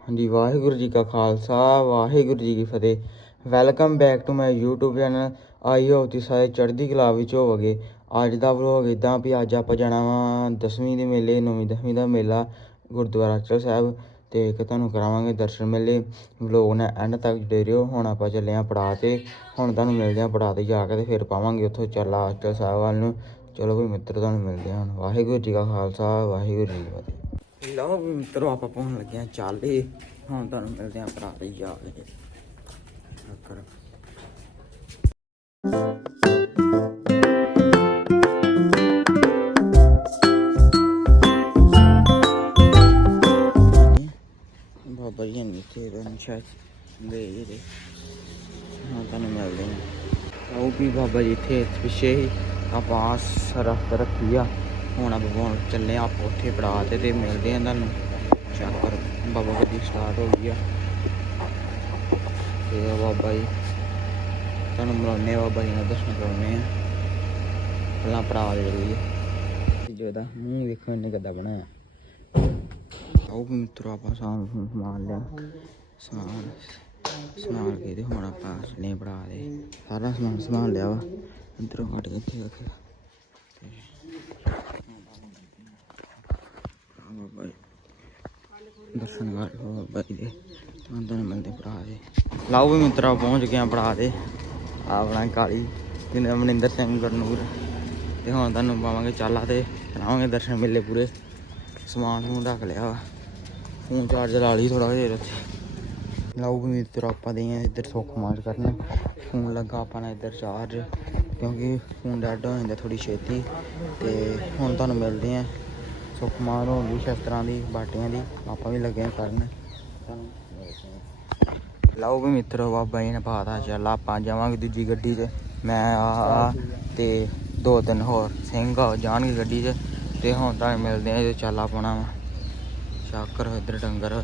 ਹਾਂਜੀ, ਵਾਹਿਗੁਰੂ ਜੀ ਕਾ ਖਾਲਸਾ, ਵਾਹਿਗੁਰੂ ਜੀ ਕੀ ਫਤਿਹ। Welcome back to my YouTube channel I hope ਤੁਸੀਂ ਸਾਰੇ ਚੜ੍ਹਦੀ ਕਲਾ ਵਿੱਚ ਹੋਵੋਗੇ। ਅੱਜ ਦਾ ਵਲੋਗ ਇਦਾਂ ਵੀ ਅੱਜ ਆਪਾਂ ਜਾਣਾ ਵਾ ਦਸਵੀਂ ਦੇ ਮੇਲੇ, ਨੌਵੀਂ, ਦਸਵੀਂ ਦਾ ਮੇਲਾ ਗੁਰਦੁਆਰਾ ਅਚਲ ਸਾਹਿਬ ਤੇ ਇੱਕ ਤੁਹਾਨੂੰ ਕਰਾਵਾਂਗੇ ਦਰਸ਼ਨ ਮੇਲੇ। ਵਲੋਗ ਨੇ ਐਂਡ ਤੱਕ ਜੁੜੇ ਰਹੋ। ਹੁਣ ਆਪਾਂ ਚੱਲੇ ਆਂ ਪੜਾ ਤੇ। ਹੁਣ ਤੁਹਾਨੂੰ ਮਿਲਦੇ ਆਂ ਪੜਾ ਤੇ ਜਾ ਕੇ ਤੇ ਫਿਰ ਪਾਵਾਂਗੇ ਉੱਥੋਂ ਚੱਲਾ ਅਚਲ ਸਾਹਿਬ ਵੱਲ ਨੂੰ। ਚਲੋ ਵੀ ਮਿੱਤਰ, ਤੁਹਾਨੂੰ ਮਿਲਦੇ ਹਾਂ ਹੁਣ। ਵਾਹਿਗੁਰੂ ਜੀ ਕਾ ਖਾਲਸਾ, ਵਾਹਿਗੁਰੂ ਜੀ ਕੀ ਫਤਿਹ। ਲਓ ਵੀ ਮਿੱਤਰੋ, ਆਪਾਂ ਪਹੁੰਚ ਲੱਗੇ ਆਂ ਚਾਲੇ ਹੁਣ ਤੁਹਾਨੂੰ ਮਿਲਦੇ ਆਂ ਭਰਾ ਤੇ ਜਾ ਕੇ ਕਰ ਬਾਬਾ ਜੀ ਨੇ ਤੇ ਰਣਛਾਤ ਦੇ ਜਿਹੜੇ ਹਾਂ ਤੁਹਾਨੂੰ ਮਿਲਦੇ ਆਂ ਉਹ ਵੀ ਬਾਬਾ ਜੀ ਇੱਥੇ ਪਿੱਛੇ ਹੀ। ਆਪਾਂ ਸਰਫ ਰੱਖੀ ਆ। ਹੁਣ ਆਪਾਂ ਹੁਣ ਚੱਲੇ ਆ ਆਪਾਂ ਉੱਥੇ ਪੜਾ ਤੇ ਤੇ ਮਿਲਦੇ ਆ ਤੁਹਾਨੂੰ। ਚੈੱਕ ਬਾਬਾ ਗੱਡੀ ਸਟਾਰਟ ਹੋ ਗਈ ਆ। ਤੇ ਬਾਬਾ ਜੀ, ਤੁਹਾਨੂੰ ਮਿਲਾਉਂਦੇ ਬਾਬਾ ਜੀ ਨਾਲ, ਦਰਸ਼ਨ ਕਰਾਉਂਦੇ ਆ ਪਹਿਲਾਂ ਪੜਾ ਦੇ ਲਈ ਜਿਹਦਾ ਮੂੰਹ ਵੇਖੋ ਇਹਨੇ ਕਿੱਦਾਂ ਬਣਾਇਆ। ਆਓ ਮਿੱਤਰੋ ਆਪਾਂ ਸਾਮ ਸਮਾਨ ਲਿਆ। ਸਮਾਨ ਸਮਾਨ ਕੇ ਤੇ ਹੁਣ ਆਪਾਂ ਚੱਲੇ ਪੜਾ ਦੇ। ਸਾਰਾ ਸਮਾਨ ਸਮਾਨ ਲਿਆ ਵਾ। ਅੰਦਰੋਂ ਕੱਢ ਕੇ ਤੇ ਆਹ ਬਾਬਾ ਜੀ ਦਰਸ਼ਨ ਕਰ ਲਓ ਬਾਬਾ ਜੀ ਦੇ। ਤੁਹਾਨੂੰ ਮਿਲਦੇ ਪੜਾ ਦੇ। ਲਓ ਵੀ ਮਿੱਤਰਾ, ਪਹੁੰਚ ਗਿਆ ਪੜਾ ਦੇ। ਆਪਣਾ ਕਾਲੀ, ਜਿਹਨੇ ਮਨਿੰਦਰ ਸਿੰਘ ਗਰਨੂਰ। ਤੇ ਹੁਣ ਤੁਹਾਨੂੰ ਪਾਵਾਂਗੇ ਚਾਲਾ ਤੇ। ਕਰਾਵਾਂਗੇ ਦਰਸ਼ਨ ਮੇਲੇ ਪੂਰੇ। ਸਮਾਨ ਨੂੰ ਢੱਕ ਲਿਆ ਵਾ। ਫੋਨ ਚਾਰਜ ਲਾ ਲਈ ਥੋੜਾ ਜਿਹਾ ਉੱਥੇ ਲਾਓ ਵੀ ਮਿੱਤਰ, ਆਪਾਂ ਦੇ ਇੱਧਰ ਸੁੱਖ ਮਾਰ ਕਰਨ ਫੋਨ ਲੱਗਾ ਆਪਾਂ ਨੇ ਇੱਧਰ ਚਾਰਜ ਕਿਉਂਕਿ ਫੋਨ ਡੈਡ ਹੋ ਜਾਂਦਾ ਥੋੜੀ ਛੇਤੀ। ਤੇ ਹੁਣ ਤੁਹਾਨੂੰ ਮਿਲਦੇ ਆ। ਸੁੱਖ ਮਾਰ ਹੋ ਗਈ ਸ਼ਸਤਰਾਂ ਦੀ, ਬਾਟੀਆਂ ਦੀ, ਆਪਾਂ ਵੀ ਲੱਗੇ ਆ ਕਰਨ ਲਓ ਵੀ ਮਿੱਤਰੋ, ਬਾਬਾ ਜੀ ਨੇ ਪਾਤਾ ਚੱਲ, ਆਪਾਂ ਜਾਵਾਂਗੇ ਦੂਜੀ ਗੱਡੀ 'ਚ। ਮੈਂ, ਆ ਤੇ ਦੋ ਤਿੰਨ ਹੋਰ ਸਿੰਘ ਆ ਜਾਣਗੇ ਗੱਡੀ 'ਚ। ਤੇ ਹੁਣ ਤਾਂ ਮਿਲਦੇ ਆ ਜੇ ਚੱਲ ਪਾਉਣਾ ਵਾ। ਸ਼ਾਕਰ ਇੱਧਰ ਡੰਗਰ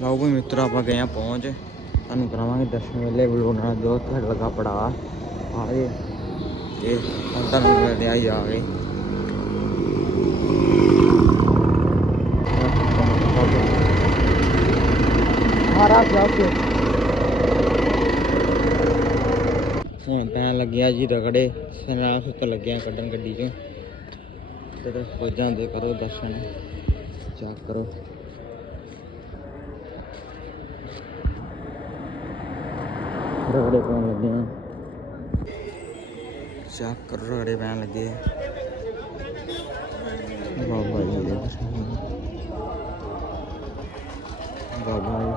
ਲਓ ਵੀ ਮਿੱਤਰ, ਆਪਾਂ ਗਏ ਆ ਪਹੁੰਚ। ਤੁਹਾਨੂੰ ਕਰਾਵਾਂਗੇ ਦਰਸ਼ਨ ਵੇਲੇ ਬਲੋਨਾ ਜੋ ਤੁਹਾਡਾ ਲਗਾ ਪੜਾ ਆ ਗਏ। ਤੇ ਹੁਣ ਤੁਹਾਨੂੰ ਮਿਲਦੇ ਆ ਜਾ ਕੇ। ਮਾਰਾ ਜਾਓ ਹੁਣ ਤਾਂ ਲੱਗਿਆ ਜੀ ਰਗੜੇ ਸਨਾਮ ਸੁੱਤ ਲੱਗਿਆ ਕੱਢਣ ਗੱਡੀ ਚੋਂ। ਤੇ ਹੋ ਜਾਂਦੇ ਕਰੋ ਦਰਸ਼ਨ ਚੈੱਕ ਕਰੋ। ਰਗੜੇ ਪਾਉਣ ਲੱਗੇ ਆ। ਚੈੱਕ ਕਰੋ ਰਗੜੇ ਪੈਣ ਲੱਗੇ ਬਾਬਾ ਜੀ ਦੇ ਬਾਬਾ ਜੀ।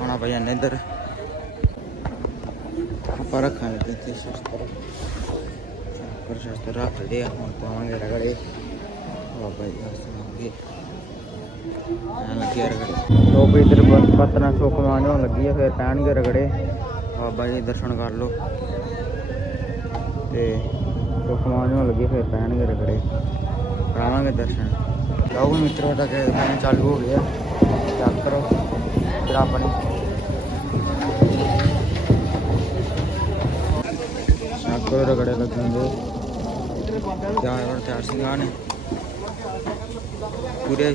ਹੁਣ ਆਪਾਂ ਜਾਂਦੇ ਇੱਧਰ। ਆਪਾਂ ਰੱਖਾਂਗੇ ਤੇ ਇੱਥੇ ਸ਼ਸਤਰ। ਸ਼ਸਤਰ ਸ਼ਸਤਰ ਰੱਖ ਲਏ ਹੁਣ ਪਾਵਾਂਗੇ ਰਗੜੇ। ਬਾਬਾ ਜੀ ਦਾ ਸੁਣਾਂਗੇ ਐਂ ਲੱਗੇ ਆ ਰਗੜੇ ਲੋਕ ਇੱਧਰ ਬ- ਪਤਨਾ ਸੁਖਮਾਨ ਹੋਣ ਲੱਗੀ ਆ ਫਿਰ ਪੈਣਗੇ ਰਗੜੇ। ਬਾਬਾ ਜੀ ਦਰਸ਼ਨ ਕਰ ਲਓ। ਤੇ ਸੁਖਮਾਨ ਹੋਣ ਲੱਗੀ ਫਿਰ ਪੈਣਗੇ ਰਗੜੇ। ਕਰਾਵਾਂਗੇ ਦਰਸ਼ਨ। ਲਓ ਵੀ ਮਿੱਤਰੋ ਦਾ ਕਿ ਮੈਂ ਚਾਲੂ ਹੋ ਗਿਆ। ਚੈੱਕ ਕਰੋ ਫਿਰ ਆਪਣੇ। ਸਾਕੋ ਰਗੜੇ ਲੱਗਣਗੇ। ਚਾਰ ਵਾਰ ਚਾਰ ਸਿੰਘਾਂ ਨੇ। ਪੂਰੇ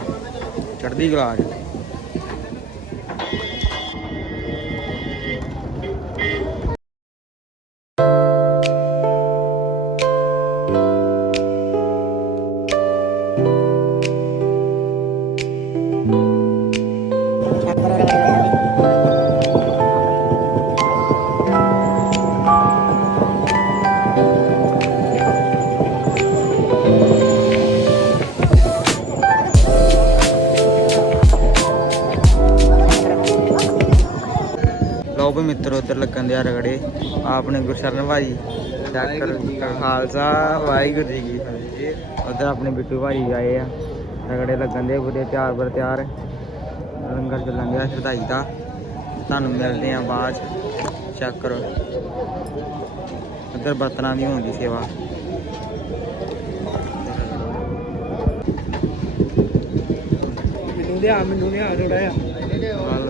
ਚੜਦੀ ਕਲਾ ਵੀ ਲੱਗਣ ਦੇ ਆ ਰਗੜੇ ਆਪਣੇ ਗੁਰਸ਼ਰਨ ਭਾਈ ਡਾਕਟਰ ਖਾਲਸਾ, ਵਾਹਿਗੁਰੂ ਜੀ ਕੀ ਫਤਿਹ। ਉੱਧਰ ਆਪਣੇ ਬਿੱਟੂ ਭਾਈ ਆਏ ਆ। ਰਗੜੇ ਲੱਗਣ ਦੇ ਪੂਰੇ ਤਿਆਰ ਬਰ ਤਿਆਰ। ਲੰਗਰ ਚੱਲਣ ਗਿਆ ਸ਼ਰਧਾਈ ਦਾ। ਤੁਹਾਨੂੰ ਮਿਲਦੇ ਆ ਬਾਅਦ ਚੈੱਕ ਕਰੋ। ਉੱਧਰ ਬਰਤਨਾਂ ਦੀ ਹੁੰਦੀ ਸੇਵਾ। ਮੈਨੂੰ ਲਿਆ ਮੈਨੂੰ ਲਿਆ ਥੋੜਾ ਜਿਹਾ। ਵੱਲ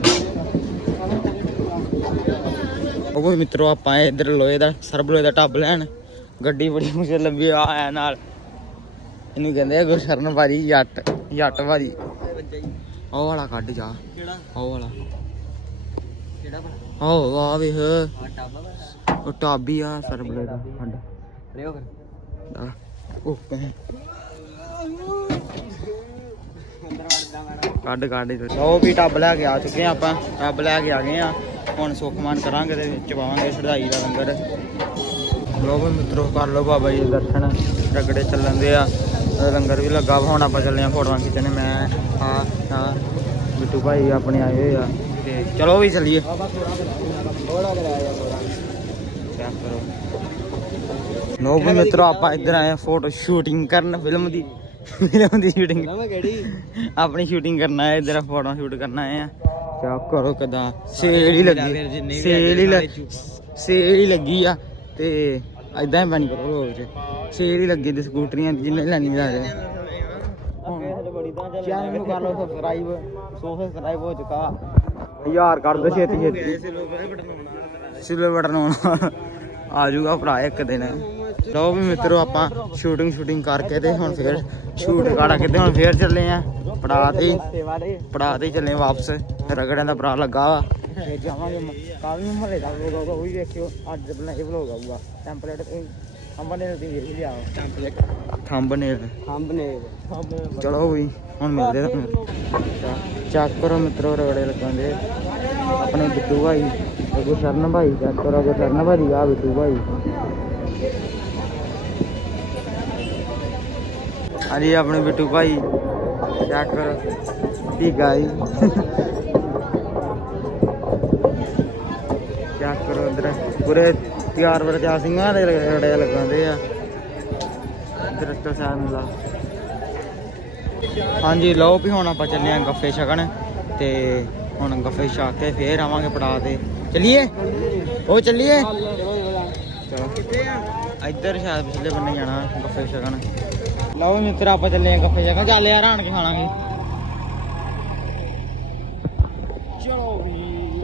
ਉਹ ਵੀ ਮਿੱਤਰੋ, ਆਪਾਂ ਆਏ ਇੱਧਰ ਲੋਹੇ ਦਾ, ਸਰਬ ਲੋਹੇ ਦਾ ਟੱਬ ਲੈਣ। ਗੱਡੀ ਬੜੀ ਮੁਸ਼ਕਿਲ ਲੱਭੀ ਆ, ਆਇਆ ਨਾਲ। ਇਹਨੂੰ ਕਹਿੰਦੇ ਆ ਗੁਰਸ਼ਰਨ ਭਾਜੀ ਜੱਟ ਜੱਟ ਭਾਜੀ ਉਹ ਵਾਲਾ ਕੱਢ ਜਾ। ਕਿਹੜਾ ਉਹ ਵਾਲਾ। ਕਿਹੜਾ ਬਣਾ ਆਹ ਆ ਵੇਖ। ਆ ਟਾਬਾ ਉਹ ਆ, ਸਰਬ ਲੋਹੇ ਦਾ। ਕੱਢ ਰਿਓ ਕਰ ਉਹ ਕਹੇ। ਕੱਢ ਕੱਢ। ਉਹ ਵੀ ਟੱਬ ਲੈ ਕੇ ਆ ਚੁੱਕੇ ਆ ਆਪਾਂ। ਟੱਬ ਲੈ ਕੇ ਆ ਗਏ ਆ। ਹੁਣ ਸੁਖਮਾਨ ਕਰਾਂਗੇ ਤੇ ਵਿੱਚ ਪਾਵਾਂਗੇ ਸ਼ਰਧਾਈ ਦਾ ਲੰਗਰ। ਲੋ ਵੀ ਮਿੱਤਰੋ ਕਰ ਲੋ ਬਾਬਾ ਜੀ ਦੇ ਦਰਸ਼ਨ ਰਗੜੇ ਚੱਲਣ ਦੇ ਆ। ਲੰਗਰ ਵੀ ਲੱਗਾ ਹੁਣ ਆਪਾਂ ਚੱਲੇ ਆ ਫੋਟੋਆਂ ਖਿੱਚਣੇ। ਮੈਂ ਆ ਆ ਬਿੱਟੂ ਭਾਈ ਆਪਣੇ ਆਏ ਹੋਏ ਆ। ਤੇ ਚਲੋ ਵੀ ਚੱਲੀਏ। ਬਾਬਾ ਥੋੜਾ ਥੋੜਾ ਕਰਾਇਆ ਥੋੜਾ ਚੈੱਕ ਕਰੋ ਲੋ ਵੀ ਮਿੱਤਰੋ ਆਪਾਂ ਇੱਧਰ ਆਏ ਫੋਟੋ ਸ਼ੂਟਿੰਗ ਕਰਨ ਫਿਲਮ ਦੀ ਫਿਲਮ ਦੀ ਸ਼ੂਟਿੰਗ ਆਪਣੀ ਸ਼ੂਟਿੰਗ ਕਰਨਾ ਹੈ ਇਧਰ ਫੋਟੋ ਸ਼ੂਟ ਕਰਨਾ ਹੈ ਚੈੱਕ ਕਰੋ ਕਦਾਂ? ਸੇਲ ਹੀ ਲੱਗੀ। ਸੇਲ ਹੀ ਲੱਗੀ ਸੇਲ ਹੀ ਲੱਗੀ ਆ ਤੇ ਐਦਾਂ ਹੀ ਬਣੀ ਕਰੋ ਲੋਕ ਚ ਸੇਲ ਹੀ ਲੱਗੀ ਤੇ ਸਕੂਟਰੀਆਂ ਜਿੰਨੇ ਲੈਣੀ ਜਾ। ਰਹੇ। ਚੈਨਲ ਨੂੰ ਕਰ ਲਓ ਸਬਸਕ੍ਰਾਈਬ 100 ਸਬਸਕ੍ਰਾਈਬ ਹੋ ਚੁੱਕਾ। ਯਾਰ ਕਰ ਦੋ ਛੇਤੀ ਛੇਤੀ ਸਿਲਵਰ ਬਟਨ ਆਉਣਾ। ਆ ਜਾਊਗਾ ਭਰਾ ਇੱਕ ਦਿਨ। ਲਓ ਵੀ ਮਿੱਤਰੋ ਆਪਾਂ ਸ਼ੂਟਿੰਗ ਸ਼ੂਟਿੰਗ ਕਰਕੇ ਤੇ ਹੁਣ ਫੇਰ ਸ਼ੂਟ ਕਾੜਾ ਕਿਤੇ ਹੁਣ ਫੇਰ ਚੱਲੇ ਆ। ਪੜਾ ਤੇ ਦੇ ਪੜਾ ਤੇ ਚੱਲੇ ਵਾਪਸ। ਰਗੜਿਆਂ ਦਾ ਭਰਾ ਲੱਗਾ ਵਾ। ਤੇ ਜਾਵਾਂਗੇ ਕਾਵੀ ਮਹੱਲੇ ਦਾ ਵਲੋਗ ਆਊਗਾ ਉਹ ਵੀ ਵੇਖਿਓ ਅੱਜ ਬਣਾ ਇਹ ਵਲੋਗ ਆਊਗਾ। ਟੈਂਪਲੇਟ ਨੇ ਤੁਸੀਂ ਵੇਖ ਲਿਆ ਟੈਂਪਲੇਟ ਥੰਬਨੇਲ ਹੰਬਨੇ ਚਲੋ ਵੀ ਹੁਣ ਮਿਲਦੇ ਆ ਤੁਹਾਨੂੰ। ਚੈੱਕ ਕਰੋ ਮਿੱਤਰੋ ਰਗੜੇ ਲੱਗਾਂਦੇ ਆਪਣੇ ਬਿੱਟੂ ਭਾਈ ਤੇ ਗੁਰਸ਼ਰਨ ਭਾਈ ਚੈੱਕ ਕਰੋ ਗੁਰਸ਼ਰਨ ਭਾਈ ਆ ਬਿੱਟੂ ਭਾਈ। ਹਾਂਜੀ, ਆਪਣੇ ਬਿੱਟੂ ਭਾਈ ਚੈੱਕ ਕਰੋ ਠੀਕ ਆ ਜੀ। ਚੈੱਕ ਕਰੋ ਅੰਦਰ, ਪੂਰੇ ਤਿਆਰ ਵਰ ਤਿਆਰ ਸਿੰਘਾਂ ਦੇ ਰਗੜੇ ਲਗਾਉਂਦੇ ਆ। ਦਰਖਤ ਸਾਹਿਬ ਨੂੰ ਹਾਂਜੀ, ਲਓ ਵੀ ਹੁਣ ਆਪਾਂ ਚੱਲੇ ਆਂ ਗੱਫੇ ਛਕਣ ਤੇ ਹੁਣ ਗੱਫੇ ਛਕ ਕੇ ਫੇਰ ਆਵਾਂਗੇ ਪੜਾ ਤੇ। ਚੱਲੀਏ? ਉਹ ਚੱਲੀਏ? ਚਲੋ। ਇੱਧਰ ਸ਼ਾਇਦ ਪਿਛਲੇ ਬੰਨੇ ਜਾਣਾ ਗੱਫੇ ਛਕਣ। ਲਓ ਮਿੱਤਰ ਆਪਾਂ ਚੱਲੇ ਆਂ ਗੱਫੇ ਛਕਣ ਚੱਲ ਯਾਰ ਆਣ ਕੇ ਖਾ ਲਾਂਗੇ। ਚਲੋ ਵੀ।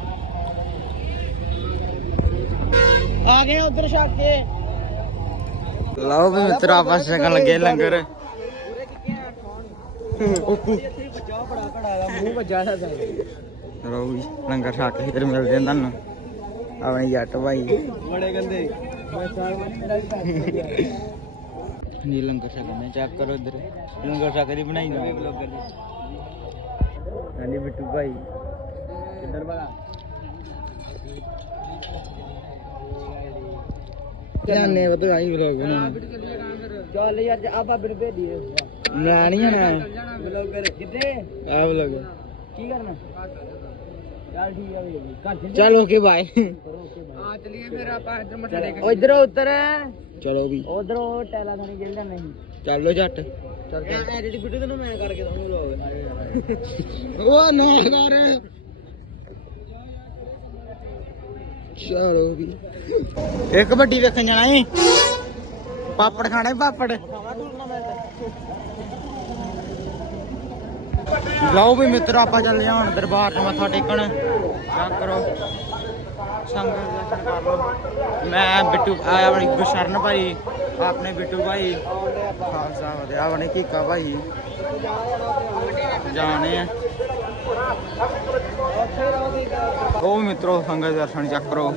ਆ ਗਏ ਉਧਰ ਛਕ ਕੇ। ਲਓ ਵੀ ਮਿੱਤਰ ਆਪਾਂ ਛਕਣ ਲੱਗੇ ਲੰਗਰ। ਲੰਗਰ ਛਕ ਕੇ ਫਿਰ ਮਿਲਦੇ ਆਂ ਤੁਹਾਨੂੰ। ਆਪਣੇ ਜੱਟ ਭਾਈ। ਬੜੇ ਗੰਦੇ। ਮੈਂ ਸਾਲ ਵਾਲੀ ਮੇਰਾ ਵੀ ਨੀ ਲੰਗਰ ਛਕਣੇ ਚੈੱਕ ਕਰੋ ਇਧਰ। ਲੰਗਰ ਛਕ ਦੀ ਬਣਾਈ ਨਾ ਬਲੌਗਰ ਹਾਂਜੀ ਬਿੱਟੂ ਭਾਈ। ਕਿੱਧਰ ਬੜਾ ਜਾਨੇ ਵਧਾਈ ਵਲੋਗ ਬਣਾਉਣਾ। ਚੱਲ ਯਾਰ ਆ ਬਾਬੇ ਨੂੰ ਭੇਜੀਏ ਮੈਂ ਨਹੀਂ ਆਣਾ ਬਲੌਗਰ ਕਿੱਥੇ? ਆ ਵਲੋਗ ਕੀ ਕਰਨਾ? ਚੱਲ ਠੀਕ ਆ ਵੀ ਘਰ ਚਲ ਓਕੇ ਬਾਏ ਆ ਚਲੀਏ ਫਿਰ ਆਪਾਂ ਇੱਧਰ ਮੱਥਾ ਟੇਕ ਇਧਰ ਉੱਤਰ। ਚਲੋ ਵੀ। ਉਧਰ ਉਹ ਟੈਲਾ ਥਾਣੀ ਜੇਲ੍ਹ ਦਾ ਨਹੀਂ ਚੱਲੋ ਜੱਟ ਚੱਲ ਐਡਿਟ ਵੀਡੀਓ ਤੈਨੂੰ ਮੈਂ ਕਰਕੇ ਦਊਂਗਾ ਲੋਗ ਉਹ ਨਾ ਕਰ ਚਲੋ ਵੀ। ਇੱਕ ਵੱਡੀ ਵੇਖਣ ਜਾਣਾ ਏ ਪਾਪੜ ਖਾਣੇ ਪਾਪੜ। ਲਓ ਵੀ ਮਿੱਤਰ ਆਪਾਂ ਚੱਲੇ ਹਾਂ ਹੁਣ ਦਰਬਾਰ 'ਚ ਮੱਥਾ ਟੇਕਣ। ਚੈੱਕ ਕਰੋ। ਸੰਗਤ ਦੇ ਦਰਸ਼ਨ ਕਰ ਲਓ ਮੈਂ ਬਿੱਟੂ ਆਇਆ ਆਪਣੀ ਗੁਰਸ਼ਰਨ ਭਾਈ ਆਪਣੇ ਬਿੱਟੂ ਭਾਈ ਖਾਲਸਾ ਵਧਿਆ ਆਪਣੇ ਕੀਕਾ ਭਾਈ। ਜਾਣੇ ਆ। ਉਹ ਮਿੱਤਰੋ ਸੰਗਤ ਦਰਸ਼ਨ ਚੈੱਕ ਕਰੋ।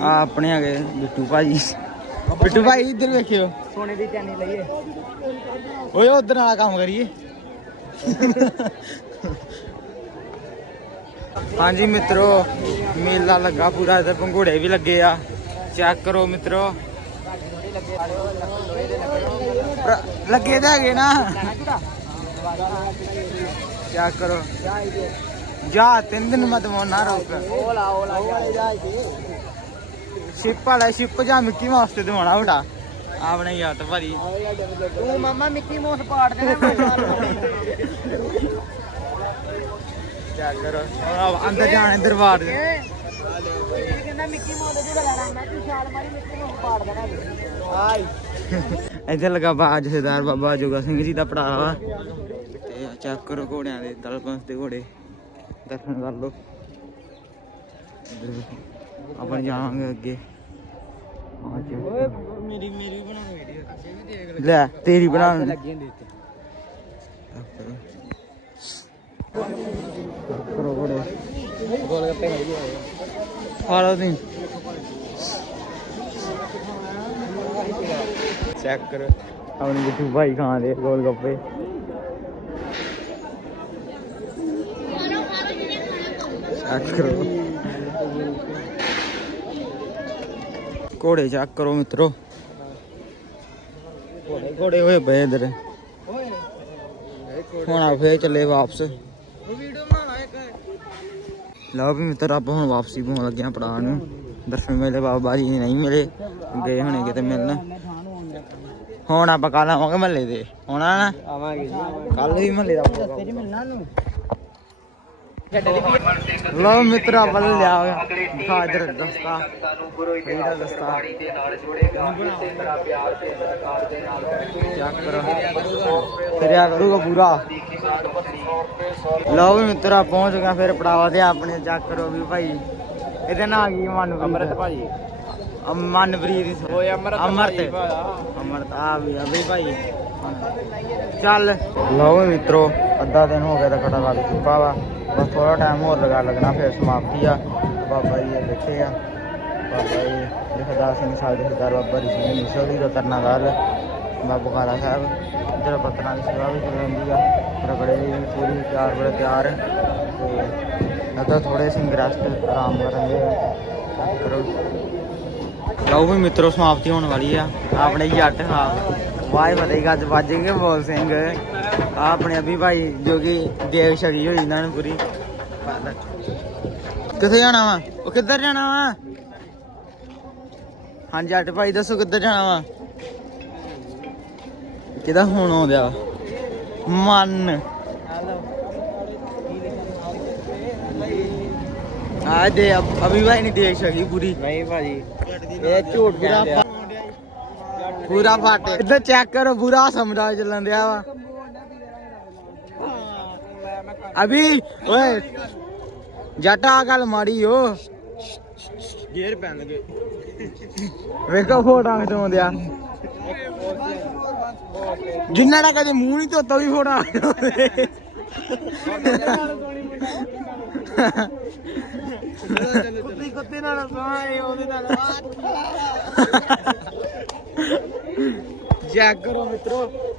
ਆ ਆਪਣੇ ਹੈਗੇ ਬਿੱਟੂ ਭਾਈ। ਬਿੱਟੂ ਭਾਈ ਇੱਧਰ ਵੇਖਿਓ। ਸੋਨੇ ਦੀ ਚੈਨੀ ਲਈਏ। ਓਏ ਉਧਰ ਵਾਲਾ ਕੰਮ ਕਰੀਏ। ਹਾਂਜੀ ਮਿੱਤਰੋ ਮੇਲਾ ਲੱਗਾ ਪੂਰਾ ਇੱਧਰ ਪੰਘੂੜੇ ਵੀ ਲੱਗੇ ਆ। ਚੈੱਕ ਕਰੋ ਮਿੱਤਰੋ। ਲੱਗੇ ਤਾਂ ਹੈਗੇ ਨਾ। ਚੈੱਕ ਕਰੋ। ਜਾ ਤਿੰਨ ਦਿਨ ਮਤ ਮੋਨਾ ਰੋਕ। ਓਲਾ ਓਲਾ ਜਾ ਸ਼ਿਪ ਵਾਲਾ ਸ਼ਿਪ ਜਾਂ ਮਿੱਕੀ ਮਾਊਸ ਤੇ ਦਵਾਉਣਾ ਬਟਾ। ਆਪਣੇ ਯਾਰ ਭਾਰੀ। ਤੂੰ ਮਾਮਾ ਮਿੱਕੀ ਮੋਸ ਪਾੜ ਦੇਣਾ। ਚੈੱਕ ਕਰੋ ਉਹ ਅੰਦਰ ਜਾਣੇ ਦਰਬਾਰ ਦੇ ਇਹ ਕਹਿੰਦਾ ਮਿੱਕੀ ਮੋਸ ਦੇ ਲਗਾਣਾ ਮੈਂ ਤੂੰ ਛਾਲ ਮਾਰੀ ਮਿੱਕੀ ਮੋਸ ਪਾੜ ਦੇਣਾ। ਹਾਈ ਇੱਥੇ ਲੱਗਾ ਬਾ ਜਥੇਦਾਰ ਬਾਬਾ ਜੋਗਾ ਸਿੰਘ ਜੀ ਦਾ ਪੜਾ ਵਾ ਤੇ ਚੈੱਕ ਕਰੋ ਘੋੜਿਆਂ ਦੇ ਦਲਪੰਸ ਦੇ ਘੋੜੇ। ਦਰਸ਼ਨ ਕਰ ਲਓ। ਆਪਾਂ ਜਾਵਾਂਗੇ ਅੱਗੇ। ਓਏ ਮੇਰੀ ਮੇਰੀ ਬਣਾ ਵੀਡੀਓ ਅਸੀਂ ਵੀ ਦੇਖ ਲੈ। ਤੇਰੀ ਬਣਾ ਲੱਗੀ ਹੁੰਦੀ ਬੜੇ ਗੋਲ ਗੱਪੇ ਖਾਈ ਜਾਓ ਖਾ ਲਓ ਤੁਸੀਂ ਚੈੱਕ ਕਰੋ ਆਪਣੀ ਬਿੱਟੂ ਭਾਈ ਖਾਂਦੇ ਗੋਲ ਗੱਪੇ ਚੈੱਕ ਕਰੋ ਘੋੜੇ ਚੈੱਕ ਕਰੋ ਮਿੱਤਰੋ ਘੋੜੇ ਘੋੜੇ ਹੋਏ ਪਏ ਇਧਰ ਓਏ ਹੁਣ ਆ ਫੇਰ ਚੱਲੇ ਵਾਪਸ ਉਹ ਵੀਡੀਓ ਬਣਾਣਾ ਇੱਕ ਲਓ ਵੀ ਮਿੱਤਰ ਆਪਾਂ ਹੁਣ ਵਾਪਸੀ ਪਾਉਣ ਲੱਗੇ ਆਂ ਨੂੰ। ਦਰਸ਼ਨ ਮੇਲੇ ਬਾਬਾ ਜੀ ਨਹੀਂ ਮਿਲੇ। ਗਏ ਹੋਣੇ ਕਿਤੇ ਮਿਲਣ। ਹੁਣ ਆਪਾਂ ਕੱਲ ਆਵਾਂਗੇ ਮਹੱਲੇ ਦੇ। ਆਉਣਾ ਨਾ ਆਵਾਂਗੇ ਕੱਲ ਵੀ ਮਹੱਲੇ ਦਾ ਮਿਲਣਾ ਨੂੰ ਲਓ ਮਿੱਤਰ ਆਪਾਂ ਲਿਆ ਹੋਇਆ। ਇਧਰ ਦਸਤਾ। ਇਹਦਾ ਦਸਤਾ। ਚੈੱਕ ਕਰੋ। ਫਿਰਿਆ ਕਰੂਗਾ ਪੂਰਾ। ਲਓ ਵੀ ਮਿੱਤਰ ਪਹੁੰਚ ਗਿਆ ਫਿਰ ਪੜਾਵਾ ਤੇ ਆਪਣੇ ਚੈੱਕ ਕਰੋ ਵੀ ਭਾਈ। ਇਹਦੇ ਨਾਲ ਕੀ ਮਨ ਅਮਰਤ ਭਾਜੀ ਮਨਪ੍ਰੀਤ ਓਏ ਅਮਰਤ ਅਮਰਤ। ਅਮਰਤ ਆ ਵੀ ਆ ਵੀ ਭਾਈ। ਚੱਲ। ਲਓ ਮਿੱਤਰੋ ਅੱਧਾ ਦਿਨ ਹੋ ਗਿਆ ਤਾਂ ਕਟਾ ਲੱਗ ਚੁੱਕਾ ਵਾ। ਬਸ ਥੋੜਾ ਟਾਈਮ ਹੋਰ ਲਗਾ ਲੱਗਣਾ, ਫਿਰ ਸਮਾਪਤੀ ਆ। ਬਾਬਾ ਜੀ ਇਹ ਬੈਠੇ ਆ। ਬਾਬਾ ਜੀ ਜਖਦਾ ਸਿੰਘ ਸਾਹਿਬ ਦੇ ਸਰਦਾਰ ਬਾਬਾ ਜੀ ਸਿੰਘ ਮਿਸਰੀ ਦਾ ਤਰਨਾਗਾਰ ਬਾਬਾ ਕਾਲਾ ਸਾਹਿਬ, ਇੱਧਰ ਪਤਨਾ ਦੀ ਸੇਵਾ ਵੀ ਚੱਲ ਰਹੀ ਆ। ਰਗੜੇ ਦੀ ਵੀ ਪੂਰੀ ਤਿਆਰ, ਬੜੇ ਤਿਆਰ। ਤੇ ਅੱਧਾ ਥੋੜੇ ਸਿੰਘ ਰੈਸਟ ਆਰਾਮ ਕਰਾਂਗੇ ਕਰੋ। ਲਓ ਵੀ ਮਿੱਤਰੋ, ਸਮਾਪਤੀ ਹੋਣ ਵਾਲੀ ਆ। ਆਪਣੇ ਜੱਟ, ਹਾਂ। ਵਾਹ ਫਤਿਹ ਗੱਜ ਵੱਜੇਗੇ ਬੋਲ ਸਿੰਘ ਆ ਆਪਣੇ ਅਭੀ ਭਾਈ ਜੋ ਕਿ ਦੇਵ ਛਗੀ ਹੋਈ ਇਹਨਾਂ ਨੂੰ ਪੂਰੀ। ਕਿੱਥੇ ਜਾਣਾ ਵਾ? ਉਹ ਕਿੱਧਰ ਜਾਣਾ ਵਾ? ਹਾਂ ਜੱਟ ਭਾਈ ਦੱਸੋ ਕਿੱਧਰ ਜਾਣਾ ਵਾ? ਕਿਹਦਾ ਹੁਣ ਆਉਂਦਿਆ ਮਨ। ਆ ਦੇ ਅਭੀ ਭਾਈ ਨਹੀਂ ਦੇਖ ਛਗੀ ਪੂਰੀ। ਨਹੀਂ ਭਾਜੀ ਇਹ ਝੂਠ ਪੂਰਾ ਪੂਰਾ ਫਾਟੇ। ਇੱਧਰ ਚੈੱਕ ਕਰੋ ਪੂਰਾ ਸਮਝਾ ਚੱਲਣ ਦਿਆ ਵਾ। ਅਭੀ ਓਏ ਜੱਟ ਆ ਗੱਲ ਮਾੜੀ ਓ ਗੇਰ ਪੈਣਗੇ ਵੇਖੋ ਫੋਟਾਂ ਖਿਚਾਉਂਦਿਆ ਜਿੰਨਾ ਦਾ ਕਦੇ ਮੂੰਹ ਨਹੀਂ ਧੋਤਾ ਵੀ ਫੋਟਾਂ ਖਿਚਾਉਂਦੇ ਕੁੱਤੀ ਕੁੱਤੀ ਨਾਲ ਸਵਾਏ ਉਹਦੇ ਨਾਲ ਚੈੱਕ ਕਰੋ ਮਿੱਤਰੋ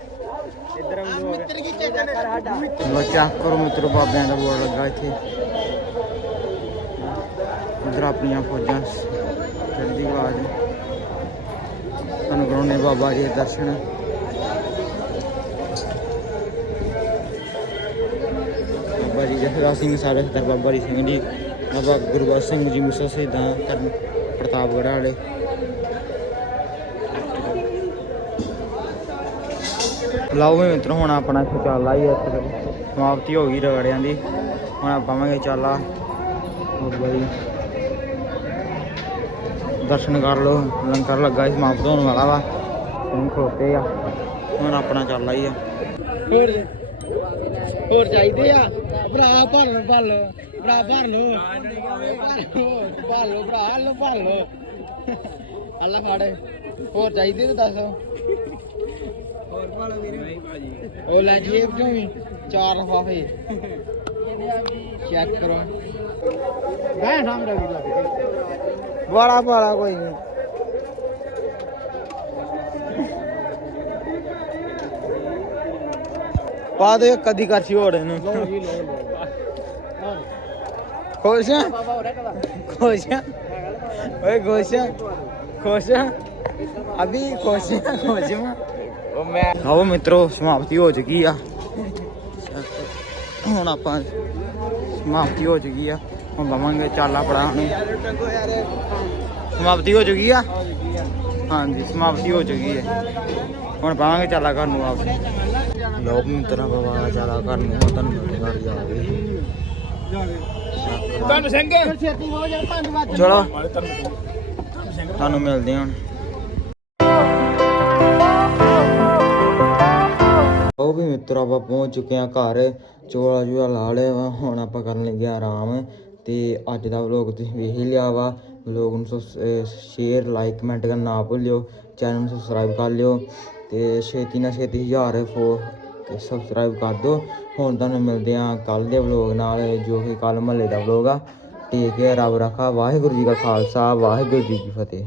ਲੋ ਚੈੱਕ ਕਰੋ ਮਿੱਤਰੋ ਬਾਬਿਆਂ ਦਾ ਬੋਰਡ ਲੱਗਾ ਇੱਥੇ। ਇਧਰ ਆਪਣੀਆਂ ਫੌਜਾਂ ਚੜਦੀ ਆਵਾਜ਼। ਤੁਹਾਨੂੰ ਕਰਾਉਣੇ ਬਾਬਾ ਜੀ ਦੇ ਦਰਸ਼ਨ। ਬਾਬਾ ਜੀ ਜਸਰਾ ਸਿੰਘ ਸਾਰੇ ਸਰਦਾਰ ਬਾਬਾ ਜੀ ਸਿੰਘ ਜੀ ਬਾਬਾ ਗੁਰਬਖਸ਼ ਸਿੰਘ ਜੀ ਮੁਸਾ ਸ਼ਹੀਦਾਂ ਕਰਨ ਪ੍ਰਤਾਪਗੜ੍ਹ ਵਾਲੇ। ਲਓ ਵੀ ਮਿੱਤਰ, ਹੁਣ ਆਪਣਾ ਇੱਥੇ ਚੱਲ ਆਈ ਇੱਥੇ ਸਮਾਪਤੀ ਹੋ ਗਈ ਰਗੜਿਆਂ ਦੀ। ਹੁਣ ਆਪਾਂ ਚਾਲਾ ਬਾਬਾ ਦਰਸ਼ਨ ਕਰ ਲਓ। ਲੰਗਰ ਲੱਗਾ ਸੀ ਸਮਾਪਤ ਹੋਣ ਵਾਲਾ ਵਾ। ਹੁਣ ਖੋਤੇ ਆ। ਹੁਣ ਆਪਣਾ ਚਾਲਾ ਹੀ ਆ। ਹੋਰ ਹੋਰ ਚਾਹੀਦੇ ਆ? ਭਰਾ ਭਰ ਲੋ ਭਰ ਲੋ ਭਰਾ ਭਰ ਲੋ ਭਰ ਲੋ ਭਰਾ ਲੋ ਭਰ ਲੋ ਅੱਲਾ ਫੜ ਹੋਰ ਚਾਹੀਦੇ ਤਾਂ ਦੱਸ? ਵੀਰੇ। ਉਹ ਲੈ ਜੇਬ ਚੋਂ ਵੀ ਚਾਰ ਲਫਾਫੇ। ਚੈੱਕ ਕਰੋ। ਬੈ ਸਾਹਮਣੇ ਵੀਡੀਓ ਬੜਾ ਬੜਾ ਕੋਈ ਨਹੀਂ। ਪਾ ਦੇ ਕਦੀ ਕਰਛੀ ਹੋੜ ਇਹਨੂੰ। ਖੁਸ਼ ਆ? ਖੁਸ਼ ਓਏ ਖੁਸ਼ ਆ? ਖੁਸ਼ ਆ? ਅਭੀ ਖੁਸ਼ ਆ? ਖੁਸ਼ ਆ ਉਹ ਮੈਂ ਆਓ ਮਿੱਤਰੋ ਸਮਾਪਤੀ ਹੋ ਚੁੱਕੀ ਆ। ਹੁਣ ਆਪਾਂ ਸਮਾਪਤੀ ਹੋ ਚੁੱਕੀ ਆ। ਹੁਣ ਬਵਾਂਗੇ ਚਾਲਾ ਪੜਾ ਹੁਣ। ਟੰਗੋ ਯਾਰ ਸਮਾਪਤੀ ਹੋ ਚੁੱਕੀ ਆ? ਹਾਂਜੀ ਸਮਾਪਤੀ ਹੋ ਚੁੱਕੀ ਹੈ ਹੁਣ ਪਾਵਾਂਗੇ ਚਾਲਾ ਘਰ ਨੂੰ ਆਪ ਲੋਕ ਮਿੱਤਰਾਂ ਬਾਬਾ ਚਾਲਾ ਘਰ ਨੂੰ। ਤੁਹਾਨੂੰ ਮਿਲਦੇ ਘਰ ਜਾਵੇ ਤੁਹਾਨੂੰ ਸਿੰਘ। ਛੇਤੀ ਹੋ ਜਾ 5 ਵਜੇ ਚਲੋ ਤੁਹਾਨੂੰ ਮਿਲਦੇ ਹਾਂ ਉਹ ਵੀ ਮਿੱਤਰ ਆਪਾਂ ਪਹੁੰਚ ਚੁੱਕੇ ਆ ਘਰ। ਚੋਲਾ ਜੂਆ ਲਾ ਲਿਆ ਵਾ, ਹੁਣ ਆਪਾਂ ਕਰਨ ਲੱਗੇ ਆ ਆਰਾਮ। ਤੇ ਅੱਜ ਦਾ ਵਲੋਗ ਤੁਸੀਂ ਵੇਖ ਹੀ ਲਿਆ ਵਾ। ਵਲੋਗ ਨੂੰ ਸ਼ੇਅਰ ਲਾਈਕ ਕਮੈਂਟ ਕਰਨਾ ਨਾ ਭੁੱਲਿਓ। ਚੈਨਲ ਨੂੰ ਸਬਸਕ੍ਰਾਈਬ ਕਰ ਲਿਓ। ਤੇ ਛੇਤੀ ਨਾਲ ਛੇਤੀ ਹਜ਼ਾਰ ਫੋ ਸਬਸਕ੍ਰਾਈਬ ਕਰ ਦਿਓ। ਹੁਣ ਤੁਹਾਨੂੰ ਮਿਲਦੇ ਆ ਕੱਲ ਦੇ ਵਲੋਗ ਨਾਲ, ਜੋ ਕਿ ਕੱਲ ਮਹੱਲੇ ਦਾ ਵਲੋਗ ਆ। ਟੇਕ ਕੇਅਰ ਰੱਬ ਰੱਖਾ। ਵਾਹਿਗੁਰੂ ਜੀ ਕਾ ਖਾਲਸਾ, ਵਾਹਿਗੁਰੂ ਜੀ ਕੀ ਫਤਿਹ।